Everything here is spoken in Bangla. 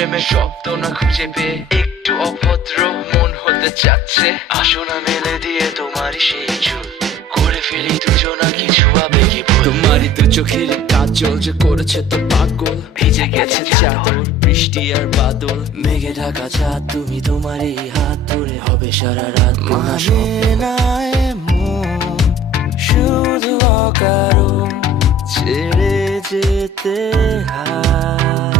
প্রেমের শব্দ না খুঁজে পেয়ে একটু অভদ্র মন হতে চাচ্ছে। আসো না মেলে দিয়ে তোমারই সেই চুল, করে ফেলি দুজনা কিছু আবেগী ভুল। তোমারই তো চোখের কাজল যে করেছে তো পাগল, ভিজে গেছে চাদর বৃষ্টি আর বাদল, মেঘে ঢাকা চাঁদ তুমি তোমার এই হাত ধরে হবে সারা রাত। মানে না এমন শুধু অকারণ ছেড়ে যেতে হয়।